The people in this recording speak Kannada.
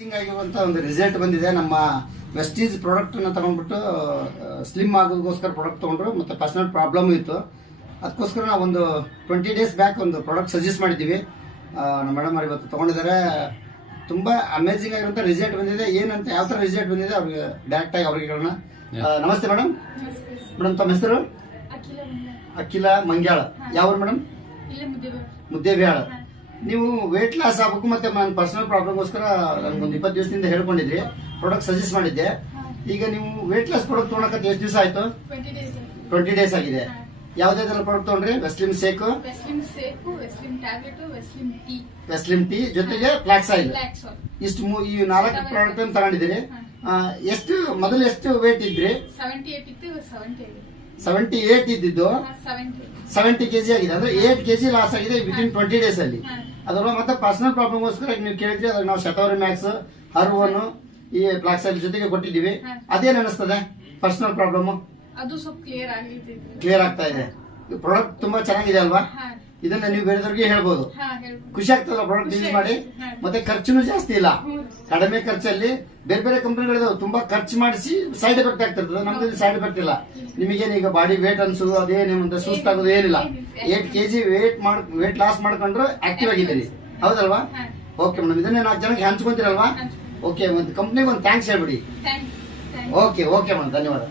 ಆಗಿರುವಂತ ಒಂದು ರಿಸಲ್ಟ್ ಬಂದಿದೆ. ನಮ್ಮ ವೆಸ್ಟೀಜ್ ಪ್ರಾಡಕ್ಟ್ ಅನ್ನ ತಗೊಂಡ್ಬಿಟ್ಟು ಸ್ಲಿಮ್ ಆಗೋದಕ್ಕೋಸ್ಕರ ಪ್ರಾಡಕ್ಟ್ ತಗೊಂಡ್ರು, ಮತ್ತೆ ಪರ್ಸನಲ್ ಪ್ರಾಬ್ಲಮ್ ಇತ್ತು. ಅದಕ್ಕೋಸ್ಕರ ನಾವು ಒಂದು 20 ಡೇಸ್ ಬ್ಯಾಕ್ ಒಂದು ಪ್ರಾಡಕ್ಟ್ ಸಜೆಸ್ಟ್ ಮಾಡಿದ್ದೀವಿ. ನಮ್ಮ ಮೇಡಮ್ ಅವ್ರು ಇವತ್ತು ತಗೊಂಡಿದ್ದಾರೆ. ತುಂಬಾ ಅಮೇಜಿಂಗ್ ಆಗಿರುವಂತ ರಿಸಲ್ಟ್ ಬಂದಿದೆ. ಏನಂತ ಯಾವ ತರ ರಿಸಲ್ಟ್ ಬಂದಿದೆ ಅವ್ರಿಗೆ ಡೈರೆಕ್ಟ್ ಆಗಿ ಅವ್ರಿಗೆ ಹೇಳೋಣ. ನಮಸ್ತೆ ಮೇಡಮ್. ಮೇಡಮ್ ತಮ್ಮ ಹೆಸರು? ಅಖಿಲ ಮಂಗ್ಯಾಳ. ಯಾವ ಮೇಡಮ್? ಮುದ್ದೇಬೇಳ. ನೀವು ವೇಟ್ ಲಾಸ್ ಆಗಬೇಕು ಮತ್ತೆ ನನ್ನ ಪರ್ಸನಲ್ ಪ್ರಾಬ್ಲಮ್ಗೋಸ್ಕರ ನನಗೊಂದು 20 ದಿವಸದಿಂದ ಹೇಳ್ಕೊಂಡಿದ್ರಿ, ಪ್ರಾಡಕ್ಟ್ ಸಜೆಸ್ಟ್ ಮಾಡಿದ್ದೆ. ಈಗ ನೀವು ವೇಟ್ ಲಾಸ್ ಪ್ರಾಡಕ್ಟ್ ತೊಗೊಳಕ್ಕೆ ಎಷ್ಟು ದಿವಸ ಆಯ್ತು? 20 ಡೇಸ್ ಆಗಿದೆ. ಯಾವ್ದಾದ್ರು ಪ್ರಾಡಕ್ಟ್ ತಗೊಂಡ್ರಿ? ವೆಸ್ಲಿಮ್ ಸೇಕು, ವೆಸ್ಲಿಮ್ ಟೀ ಜೊತೆಗೆ ಫ್ಲಾಕ್ಸ್ ಆಯಿಲ್, ಇಷ್ಟು ಈ 4 ಪ್ರಾಡಕ್ಟ್ ಅನ್ನು ತಗೊಂಡಿದ್ದೀರಿ. ಎಷ್ಟು ಮೊದಲು ಎಷ್ಟು ವೇಟ್ ಇದ್ರಿ? 78 ಇದ್ದಿದ್ದು 70 ಕೆಜಿ ಆಗಿದೆ. ಅಂದ್ರೆ 8 ಕೆಜಿ ಲಾಸ್ ಆಗಿದೆ ವಿತಿನ್ 20 ಡೇಸ್ ಅಲ್ಲಿ. ಅದರ ಮತ್ತೆ ಪರ್ಸನಲ್ ಪ್ರಾಬ್ಲಮ್ಗೋಸ್ಕರ ನೀವು ಕೇಳಿದ್ರಿ, ಅದ್ರ ನಾವು ಶತವರಿ ಮ್ಯಾಕ್ಸ್, ಹರ್ವನ್, ಈ ಫ್ಲಾಕ್ಸ್ ಆಯಿಲ್ ಜೊತೆಗೆ ಕೊಟ್ಟಿದ್ದೀವಿ. ಅದೇನ್ ಅನಿಸ್ತದೆ ಪರ್ಸನಲ್ ಪ್ರಾಬ್ಲಮ್? ಅದು ಸ್ವಲ್ಪ ಕ್ಲಿಯರ್ ಆಗ್ತಾ ಇದೆ. ಪ್ರಾಡಕ್ಟ್ ತುಂಬಾ ಚೆನ್ನಾಗಿದೆ ಅಲ್ವಾ? ಇದನ್ನ ನೀವು ಬೇರೆದವ್ರಿಗೆ ಹೇಳ್ಬೋದು. ಖುಷಿ ಆಗ್ತದಲ್ಲ ಪ್ರಾಡಕ್ಟ್ ಯೂಸ್ ಮಾಡಿ? ಮತ್ತೆ ಖರ್ಚುನು ಜಾಸ್ತಿ ಇಲ್ಲ, ಕಡಿಮೆ ಖರ್ಚಲ್ಲಿ. ಬೇರೆ ಬೇರೆ ಕಂಪನಿಗಳಿದಾವೆ ತುಂಬಾ ಖರ್ಚು ಮಾಡಿಸಿ ಸೈಡ್ ಎಫೆಕ್ಟ್ ಆಗ್ತಿರ್ತದೆ. ನಮ್ದು ಸೈಡ್ ಎಫೆಕ್ಟ್ ಇಲ್ಲ. ನಿಮಗೇನು ಈಗ ಬಾಡಿ ವೇಟ್ ಅನ್ಸೋದು ಅದೇನು ಸುಸ್ತಾಗೋದು ಏನಿಲ್ಲ. 8 ಕೆಜಿ ವೇಟ್ ಲಾಸ್ ಮಾಡ್ಕೊಂಡ್ರು ಆಕ್ಟಿವ್ ಆಗಿದ್ದೀರಿ, ಹೌದಲ್ವಾ? ಓಕೆ ಮೇಡಮ್, ಇದನ್ನೇ 4 ಜನಕ್ಕೆ ಹಂಚ್ಕೊಂತೀರಲ್ವಾ? ಓಕೆ, ಮತ್ತೆ ಕಂಪ್ನಿಗೆ ಒಂದು ಥ್ಯಾಂಕ್ಸ್ ಹೇಳ್ಬಿಡಿ. ಓಕೆ ಮೇಡಮ್, ಧನ್ಯವಾದ.